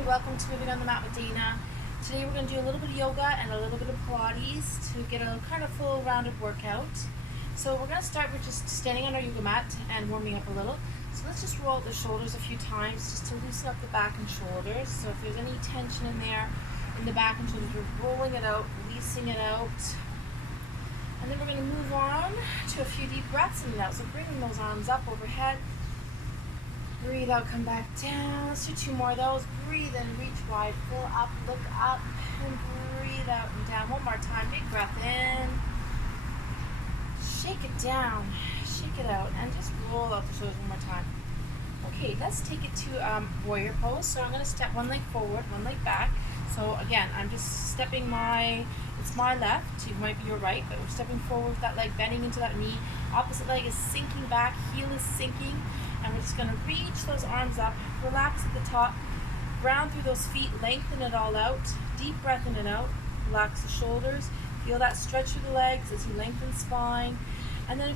Hi, welcome to Moving on the Mat with Dana. Today we're going to do a little bit of yoga and a little bit of Pilates to get a kind of full rounded workout. So we're going to start with just standing on our yoga mat and warming up a little. So let's just roll out the shoulders a few times just to loosen up the back and shoulders. So if there's any tension in there in the back and shoulders, we're rolling it out, releasing it out. And then we're going to move on to a few deep breaths in and out. So bringing those arms up overhead. Breathe out, come back down. Let's do two more of those. Breathe in, reach wide, pull up, look up, and breathe out and down. One more time. Big breath in. Shake it down, shake it out, and just roll out the shoulders one more time. Okay, let's take it to warrior pose. So I'm going to step one leg forward, one leg back. So again, I'm just stepping it's my left, it might be your right, but we're stepping forward with that leg bending into that knee. Opposite leg is sinking back, heel is sinking. And we're just going to reach those arms up, relax at the top, ground through those feet, lengthen it all out, deep breath in and out, relax the shoulders, feel that stretch through the legs as you lengthen spine, and then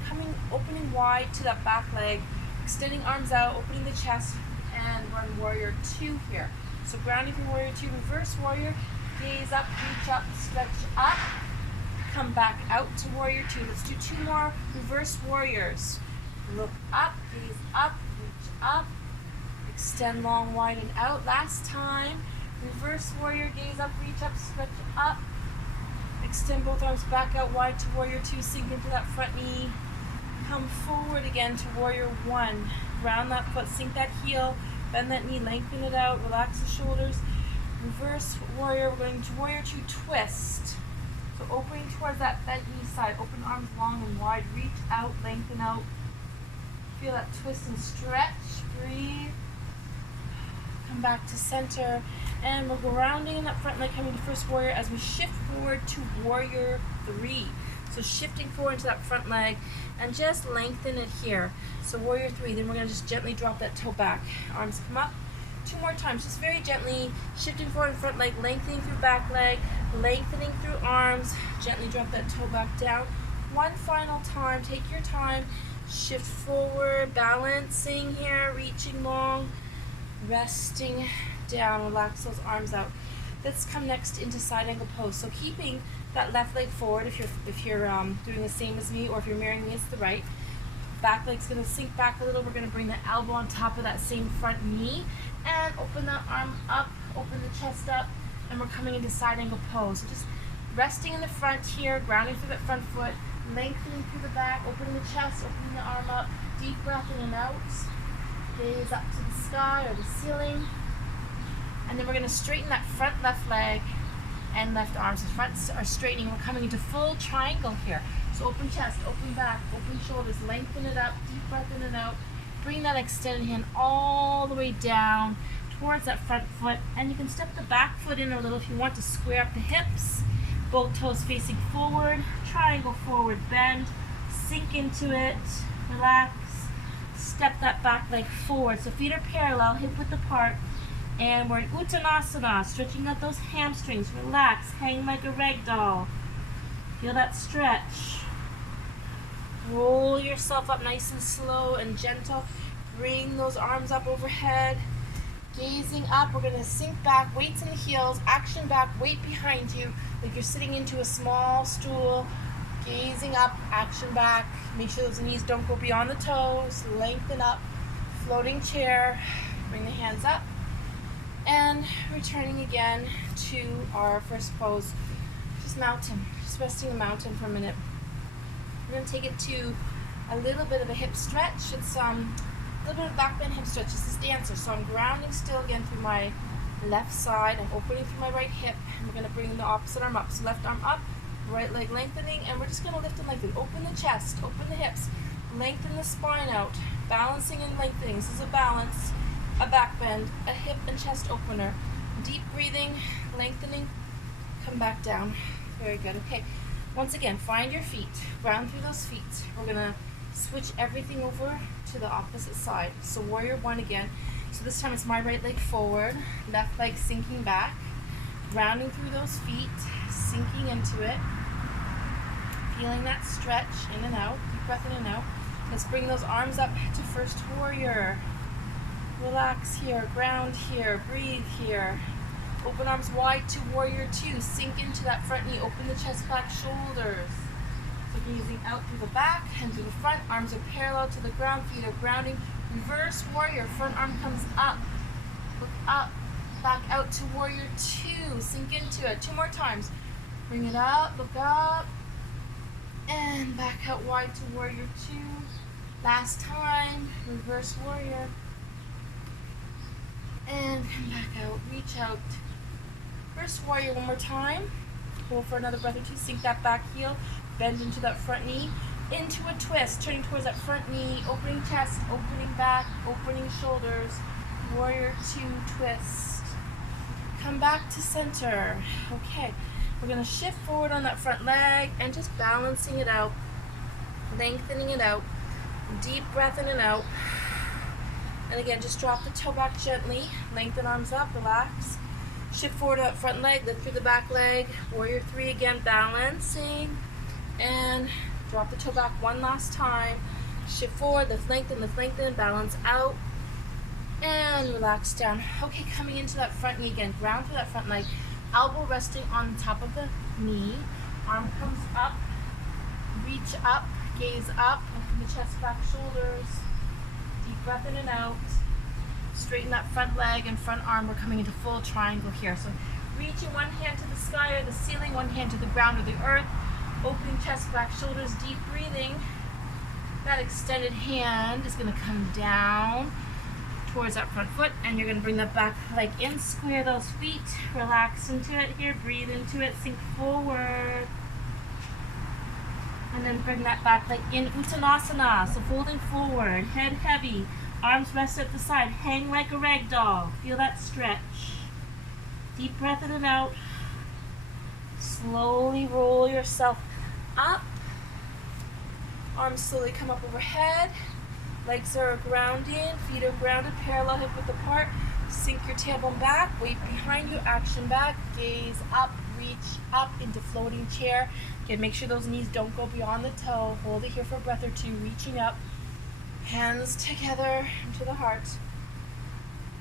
opening wide to that back leg, extending arms out, opening the chest, and we're in warrior two here. So grounding through warrior two, reverse warrior, gaze up, reach up, stretch up, come back out to warrior two. Let's do two more reverse warriors. Look up, gaze up, reach up, extend long, wide, and out. Last time, reverse warrior, gaze up, reach up, stretch up, extend both arms back out wide to warrior two, sink into that front knee, come forward again to warrior one, round that foot, sink that heel, bend that knee, lengthen it out, relax the shoulders, reverse warrior, we're going to warrior two, twist. So opening towards that bent knee side, open arms long and wide, reach out, lengthen out. Feel that twist and stretch, breathe, come back to center, and we're grounding in that front leg coming to first warrior as we shift forward to warrior three. So shifting forward into that front leg and just lengthen it here. So warrior three, then we're going to just gently drop that toe back. Arms come up. Two more times, just very gently, shifting forward in front leg, lengthening through back leg, lengthening through arms, gently drop that toe back down. One final time, take your time. Shift forward, balancing here, reaching long, resting down, relax those arms out. Let's come next into side angle pose. So keeping that left leg forward if you're doing the same as me, or if you're mirroring me, it's the right. Back leg's going to sink back a little. We're going to bring the elbow on top of that same front knee and open that arm up, open the chest up, and we're coming into side angle pose. So just resting in the front here, grounding through that front foot, lengthening through the back, opening the chest, opening the arm up, deep breath in and out, gaze up to the sky or the ceiling, and then we're going to straighten that front left leg and left arm. So fronts are straightening, we're coming into full triangle here. So open chest, open back, open shoulders, lengthen it up, deep breath in and out, bring that extended hand all the way down towards that front foot, and you can step the back foot in a little if you want to square up the hips. Both toes facing forward, triangle forward bend, sink into it, relax, step that back leg forward. So feet are parallel, hip width apart, and we're in Uttanasana, stretching out those hamstrings, relax, hang like a rag doll. Feel that stretch. Roll yourself up nice and slow and gentle. Bring those arms up overhead. Gazing up, we're going to sink back, weights in the heels, action back, weight behind you, like you're sitting into a small stool. Gazing up, action back, make sure those knees don't go beyond the toes, lengthen up, floating chair, bring the hands up, and returning again to our first pose, just mountain, just resting the mountain for a minute. We're going to take it to a little bit of a hip stretch. It's a little bit of back bend hip stretch. This is dancer. So I'm grounding still again through my left side. I'm opening through my right hip. And we're going to bring the opposite arm up. So left arm up, right leg lengthening, and we're just going to lift and lengthen. Open the chest, open the hips, lengthen the spine out, balancing and lengthening. This is a balance, a back bend, a hip and chest opener. Deep breathing, lengthening, come back down. Very good. Okay, once again, find your feet, ground through those feet. We're going to switch everything over to the opposite side. So warrior one again. So this time it's my right leg forward, left leg sinking back, grounding through those feet, sinking into it, feeling that stretch in and out, deep breath in and out. Let's bring those arms up to first warrior. Relax here, ground here, breathe here. Open arms wide to warrior two. Sink into that front knee. Open the chest, back, shoulders. So you're using out through the back and through the front. Arms are parallel to the ground. Feet are grounding. Reverse warrior. Front arm comes up. Look up. Back out to warrior two. Sink into it. 2 more times. Bring it up. Look up. And back out wide to warrior two. Last time. Reverse warrior. And come back out. Reach out. Reverse warrior one more time. Hold for another breath or two. Sink that back heel. Bend into that front knee. Into a twist. Turning towards that front knee. Opening chest. Opening back. Opening shoulders. Warrior two twist. Come back to center. Okay. We're going to shift forward on that front leg and just balancing it out. Lengthening it out. Deep breath in and out. And again, just drop the toe back gently. Lengthen arms up. Relax. Shift forward to that front leg. Lift through the back leg. Warrior three again. Balancing. And drop the toe back one last time. Shift forward. Lift, lengthen. Balance out. And relax down. Okay, coming into that front knee again. Ground through that front leg. Elbow resting on the top of the knee. Arm comes up. Reach up. Gaze up. Open the chest, back, shoulders. Deep breath in and out. Straighten that front leg and front arm. We're coming into full triangle here. So reaching one hand to the sky or the ceiling, one hand to the ground or the earth. Opening chest, back, shoulders, deep breathing. That extended hand is going to come down towards that front foot, and you're going to bring that back leg in. Square those feet. Relax into it here. Breathe into it. Sink forward. And then bring that back leg in. Uttanasana. So folding forward. Head heavy. Arms rest at the side. Hang like a rag doll. Feel that stretch. Deep breath in and out. Slowly roll yourself up. Arms slowly come up overhead. Legs are grounding. Feet are grounded. Parallel hip width apart. Sink your tailbone back. Weight behind you. Action back. Gaze up. Reach up into floating chair. Again, make sure those knees don't go beyond the toe. Hold it here for a breath or two. Reaching up. Hands together into the heart.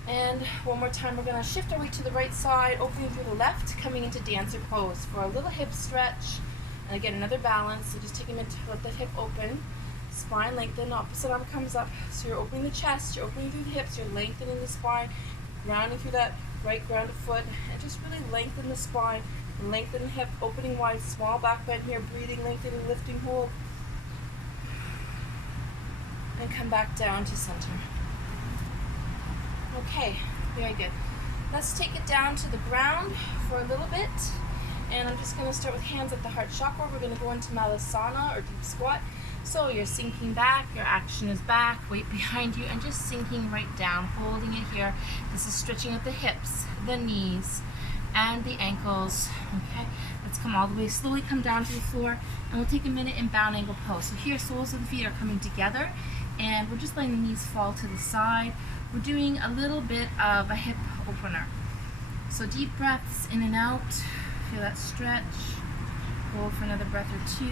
And one more time, we're going to shift our weight to the right side, opening through the left, coming into dancer pose for a little hip stretch. And again, another balance. So just take a minute to let the hip open. Spine lengthen, opposite arm comes up. So you're opening the chest, you're opening through the hips, you're lengthening the spine, grounding through that right grounded foot, and just really lengthen the spine, lengthen the hip, opening wide, small back bend here, breathing, lengthening, lifting, hold. And come back down to center. Okay, very good. Let's take it down to the ground for a little bit. And I'm just going to start with hands at the heart chakra. We're going to go into Malasana or deep squat. So you're sinking back, your action is back, weight behind you, and just sinking right down, holding it here. This is stretching at the hips, the knees, and the ankles. Okay, let's come all the way, slowly come down to the floor, and we'll take a minute in bound angle pose. So here, soles of the feet are coming together, and we're just letting the knees fall to the side. We're doing a little bit of a hip opener. So deep breaths in and out. Feel that stretch. Hold for another breath or two.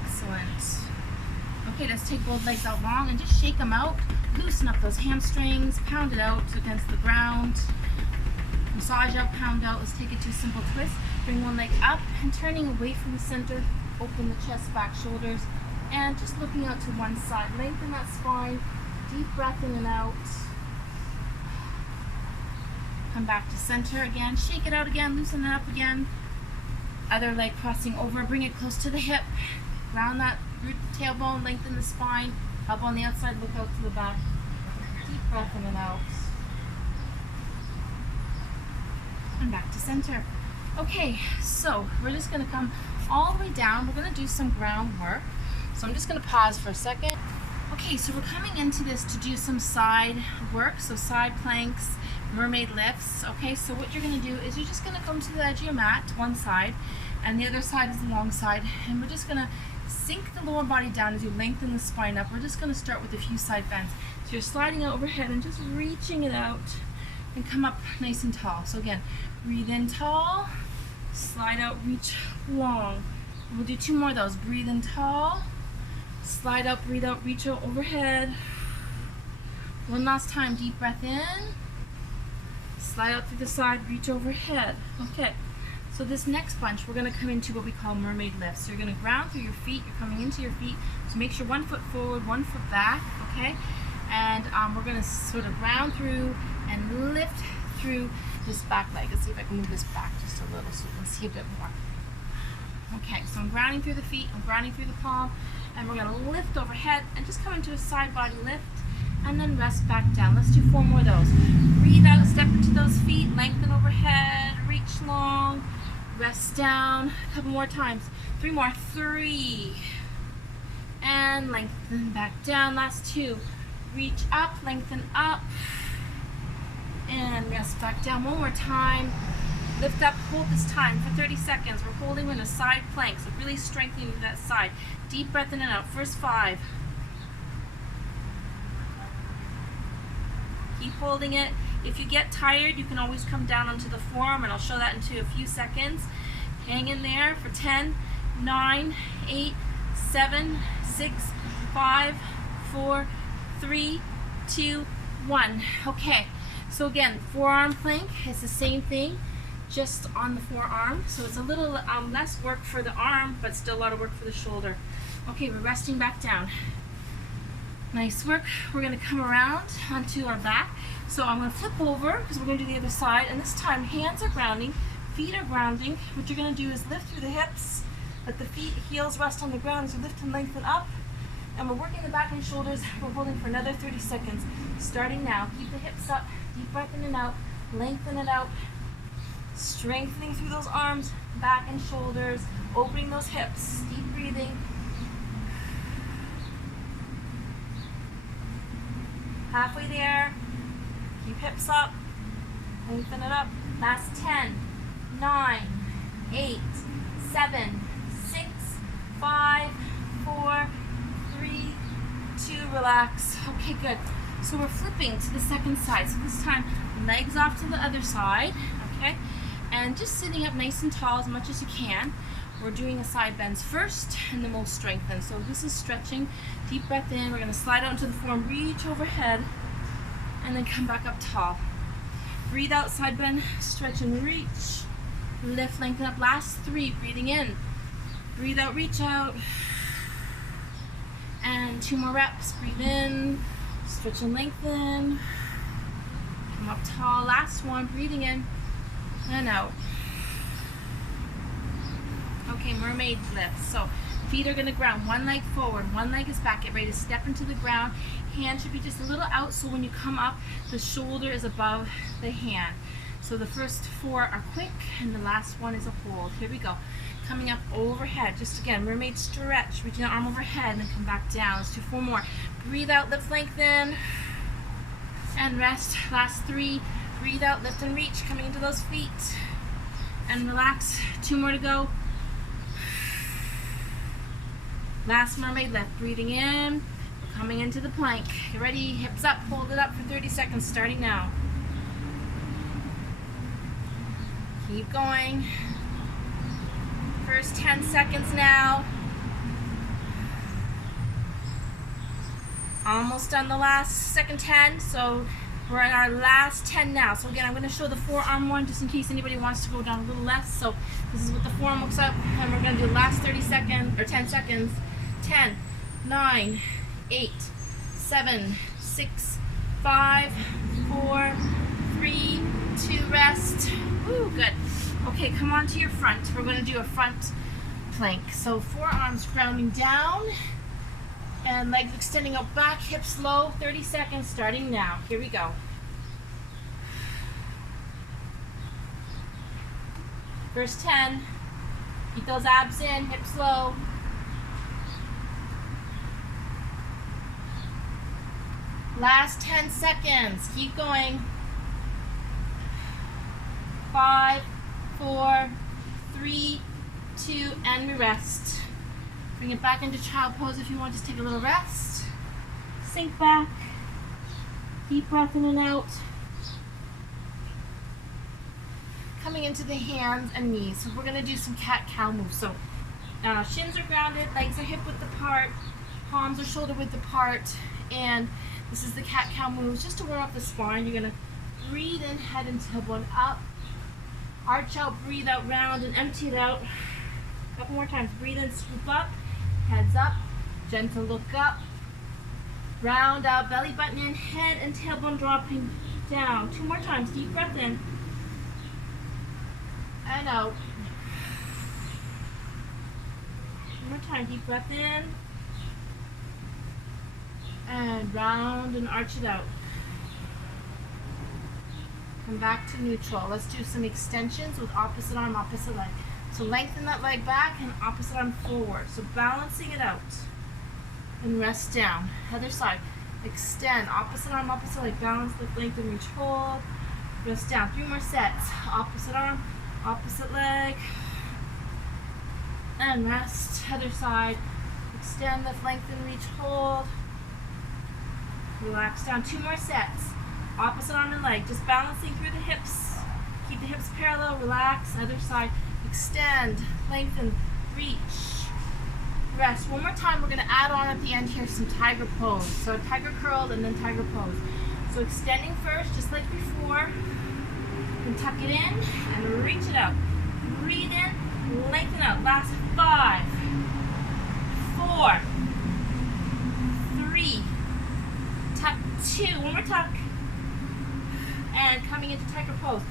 Excellent. Okay, let's take both legs out long and just shake them out. Loosen up those hamstrings. Pound it out against the ground. Massage out, pound out. Let's take it to a simple twist. Bring one leg up and turning away from the center. Open the chest, back, shoulders. And just looking out to one side. Lengthen that spine. Deep breath in and out. Come back to center again. Shake it out again. Loosen it up again. Other leg crossing over. Bring it close to the hip. Round that root the tailbone. Lengthen the spine. Up on the outside. Look out to the back. Deep breath in and out. And back to center. Okay, so we're just going to come all the way down. We're going to do some groundwork. So I'm just going to pause for a second. Okay, so we're coming into this to do some side work, so side planks, mermaid lifts. Okay, so what you're going to do is you're just going to come to the edge of your mat, one side, and the other side is the long side, and we're just going to sink the lower body down as you lengthen the spine up. We're just going to start with a few side bends. So you're sliding out overhead and just reaching it out and come up nice and tall. So again, breathe in tall, slide out, reach long. We'll do 2 more of those. Breathe in tall, slide out, breathe out, reach out overhead. One last time, deep breath in, slide out through the side, reach overhead. Okay, so this next bunch, we're gonna come into what we call mermaid lifts. So you're gonna ground through your feet, you're coming into your feet, so make sure 1 foot forward, 1 foot back, okay? And we're gonna sort of ground through and lift through this back leg. Let's see if I can move this back just a little so you can see a bit more. Okay, so I'm grounding through the feet, I'm grounding through the palm, and we're gonna lift overhead and just come into a side body lift and then rest back down. Let's do 4 more of those. Breathe out, step into those feet, lengthen overhead, reach long, rest down. A couple more times. 3 more. 3. And lengthen back down. Last 2. Reach up, lengthen up, and rest back down. 1 more time. Lift up, hold this time for 30 seconds. We're holding in a side plank, so really strengthening that side. Deep breath in and out. First 5. Keep holding it. If you get tired, you can always come down onto the forearm, and I'll show that in a few seconds. Hang in there for 10, 9, 8, 7, 6, 5, 4, 3, 2, 1. Okay, so again, forearm plank is the same thing, just on the forearm. So it's a little less work for the arm, but still a lot of work for the shoulder. Okay, we're resting back down. Nice work. We're going to come around onto our back. So I'm going to flip over because we're going to do the other side. And this time, hands are grounding, feet are grounding. What you're going to do is lift through the hips, let the feet, heels rest on the ground as you lift and lengthen up. And we're working the back and shoulders. We're holding for another 30 seconds. Starting now. Keep the hips up. Deep breath in and out. Lengthen it out. Strengthening through those arms, back and shoulders. Opening those hips. Deep breathing. Halfway there. Keep hips up. Lengthen it up. Last 10, 9, 8, 7, 6, 5, 4, 3, 2, relax. Okay, good. So we're flipping to the second side. So this time, legs off to the other side, okay? And just sitting up nice and tall as much as you can. We're doing a side bends first, and then we'll strengthen. So this is stretching. Deep breath in. We're going to slide out into the forearm, reach overhead, and then come back up tall. Breathe out, side bend, stretch and reach. Lift, lengthen up. Last 3, breathing in. Breathe out, reach out. And 2 more reps. Breathe in, stretch and lengthen. Come up tall. Last 1, breathing in and out. Okay, mermaid lift. So feet are going to ground. 1 leg forward, 1 leg is back. Get ready to step into the ground. Hand should be just a little out, so when you come up, the shoulder is above the hand. So the first 4 are quick, and the last 1 is a hold. Here we go. Coming up overhead. Just again, mermaid stretch. Reaching the arm overhead, and then come back down. Let's do 4 more. Breathe out, lift, lengthen, and rest. Last 3. Breathe out, lift and reach. Coming into those feet, and relax. 2 more to go. Last mermaid lift. Breathing in. We're coming into the plank. Get ready. Hips up. Hold it up for 30 seconds. Starting now. Keep going. First 10 seconds now. Almost done the last second 10. So we're in our last 10 now. So again, I'm going to show the forearm one just in case anybody wants to go down a little less. So this is what the forearm looks up. And we're going to do the last 30 seconds, or 10 seconds. 10, 9, 8, 7, 6, 5, 4, 3, 2, rest. Woo, good. Okay, come on to your front. We're going to do a front plank. So forearms grounding down and legs extending out back, hips low, 30 seconds starting now. Here we go. First 10. Keep those abs in, hips low. Last 10 seconds. Keep going. 5, 4, 3, 2, and we rest. Bring it back into child pose if you want. Just take a little rest. Sink back. Deep breath in and out. Coming into the hands and knees. So we're going to do some cat-cow moves. So shins are grounded, legs are hip width apart, palms are shoulder width apart, and This is the cat-cow moves, just to warm up the spine. You're gonna breathe in, head and tailbone up. Arch out, breathe out, round, and empty it out. A couple more times. Breathe in, swoop up, heads up, gentle look up. Round out, belly button in, head and tailbone dropping down. 2 more times. Deep breath in and out. 1 more time. Deep breath in and round and arch it out. Come back to neutral. Let's do some extensions with opposite arm, opposite leg. So lengthen that leg back and opposite arm forward. So balancing it out. And rest down. Other side. Extend. Opposite arm, opposite leg. Balance, lift, lengthen, reach, hold. Rest down. 3 more sets. Opposite arm, opposite leg. And rest. Other side. Extend, lift, lengthen, reach, hold. Relax down. 2 more sets. Opposite arm and leg. Just balancing through the hips. Keep the hips parallel. Relax. Other side. Extend, lengthen, reach. Rest. 1 more time. We're going to add on at the end here some tiger pose. So tiger curled and then tiger pose. So extending first, just like before. And tuck it in and reach it out. Breathe in, lengthen out. Last 5, 4, 3, tuck 2. 1 more tuck. And coming into tiger pose.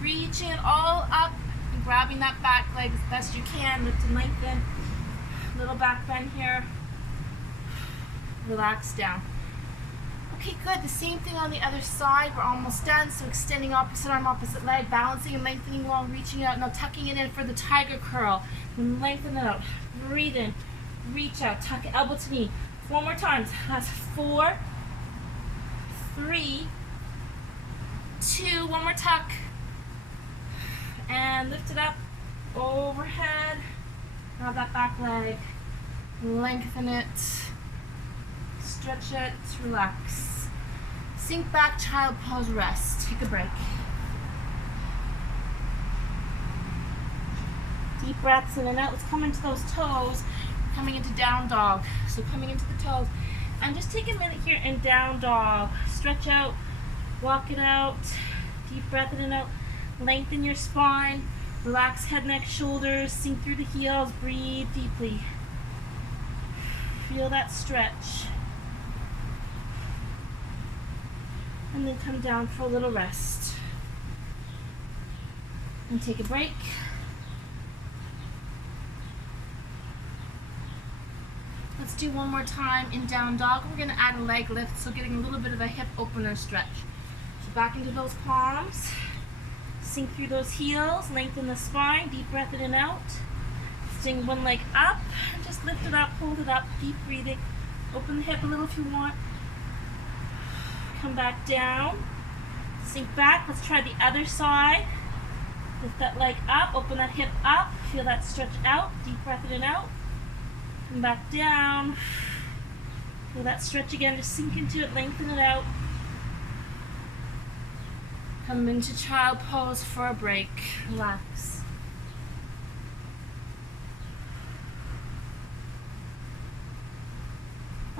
Reach it all up and grabbing that back leg as best you can. Lift and lengthen. Little back bend here. Relax down. Okay, good. The same thing on the other side. We're almost done. So extending opposite arm, opposite leg, balancing and lengthening while reaching out. Now tucking it in for the tiger curl. And lengthen it out. Breathe in. Reach out. Tuck elbow to knee. 4 more times. That's 4, 3, 2. 1 more tuck. And lift it up. Overhead. Grab that back leg, lengthen it, stretch it, relax. Sink back, child pose, rest. Take a break. Deep breaths in and out. Let's come into those toes, coming into down dog. So coming into the toes. And just take a minute here in down dog. Stretch out, walk it out, deep breath in and out. Lengthen your spine. Relax head, neck, shoulders, sink through the heels, breathe deeply. Feel that stretch. And then come down for a little rest. And take a break. Let's do 1 more time in down dog. We're going to add a leg lift, so getting a little bit of a hip opener stretch. So back into those palms. Sink through those heels, lengthen the spine, deep breath in and out. Sting 1 leg up, and just lift it up, hold it up, deep breathing. Open the hip a little if you want. Come back down, sink back. Let's try the other side. Lift that leg up, open that hip up, feel that stretch out, deep breath in and out. Come back down, feel that stretch again, just sink into it, lengthen it out. Come into child pose for a break. Relax.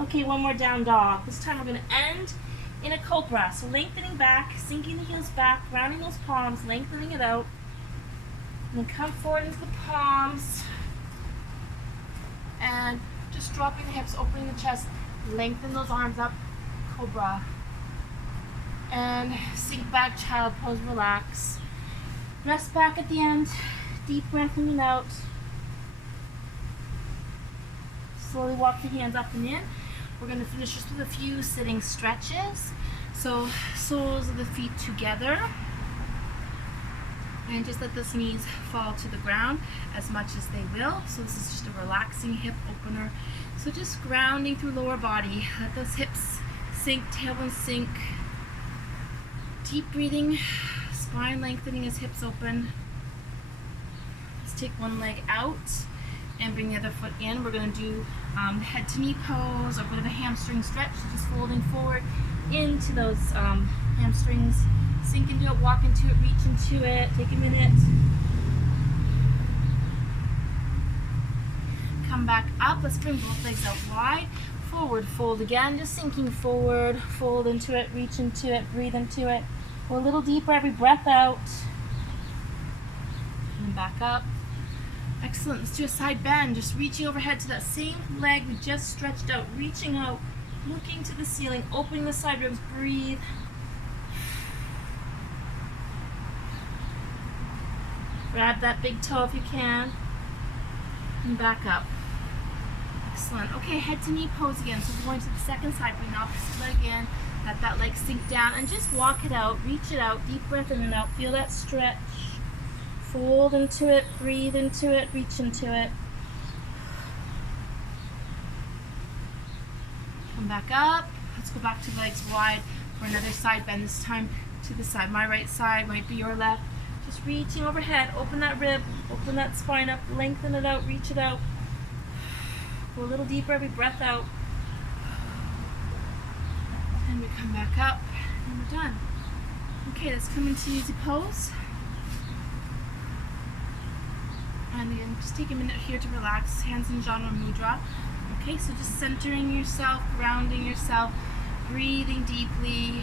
Okay, 1 more down dog. This time we're going to end in a cobra. So lengthening back, sinking the heels back, rounding those palms, lengthening it out. And then come forward into the palms. And just dropping the hips, opening the chest. Lengthen those arms up. Cobra. And sink back, child pose, relax. Rest back at the end. Deep breath in and out. Slowly walk the hands up and in. We're going to finish just with a few sitting stretches. So soles of the feet together. And just let those knees fall to the ground as much as they will. So this is just a relaxing hip opener. So just grounding through lower body. Let those hips sink, tailbone sink. Deep breathing, spine lengthening as hips open. Let's take 1 leg out and bring the other foot in. We're going to do head to knee pose, or a bit of a hamstring stretch. So just folding forward into those hamstrings. Sink into it, walk into it, reach into it. Take a minute. Come back up. Let's bring both legs out wide. Forward fold again, just sinking forward, fold into it, reach into it, breathe into it. Go a little deeper every breath out. And then back up. Excellent. Let's do a side bend, just reaching overhead to that same leg we just stretched out, reaching out, looking to the ceiling, opening the side ribs, breathe. Grab that big toe if you can, and back up. Excellent. Okay, head to knee pose again. So we're going to the second side, bring the opposite leg in, let that leg sink down, and just walk it out, reach it out, deep breath in and out, feel that stretch. Fold into it, breathe into it, reach into it. Come back up. Let's go back to legs wide for another side bend, this time to the side. My right side might be your left. Just reaching overhead, open that rib, open that spine up, lengthen it out, reach it out. Go a little deeper every breath out. And we come back up, and we're done. Okay, let's come into easy pose. And again, just take a minute here to relax, hands in Janu Mudra. Okay, so just centering yourself, grounding yourself, breathing deeply.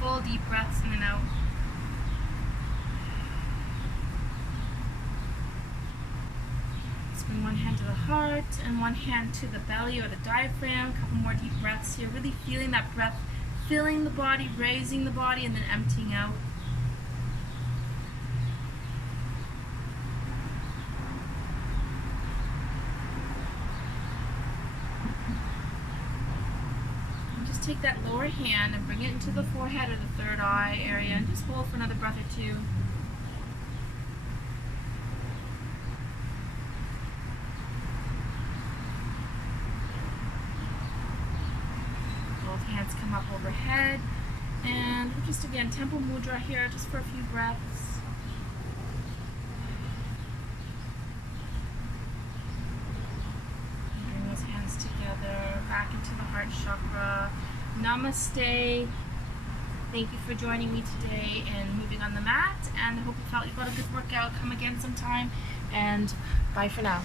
Full deep breaths in and out. Let's bring one hand to the heart and one hand to the belly or the diaphragm. A couple more deep breaths here, really feeling that breath, filling the body, raising the body, and then emptying out. Take that lower hand and bring it into the forehead or the third eye area and just hold for another breath or two. Both hands come up overhead, and we're just again temple mudra here just for a few breaths. Bring those hands together, back into the heart chakra. Namaste. Thank you for joining me today and moving on the mat, and I hope you felt you got a good workout. Come again sometime, and bye for now.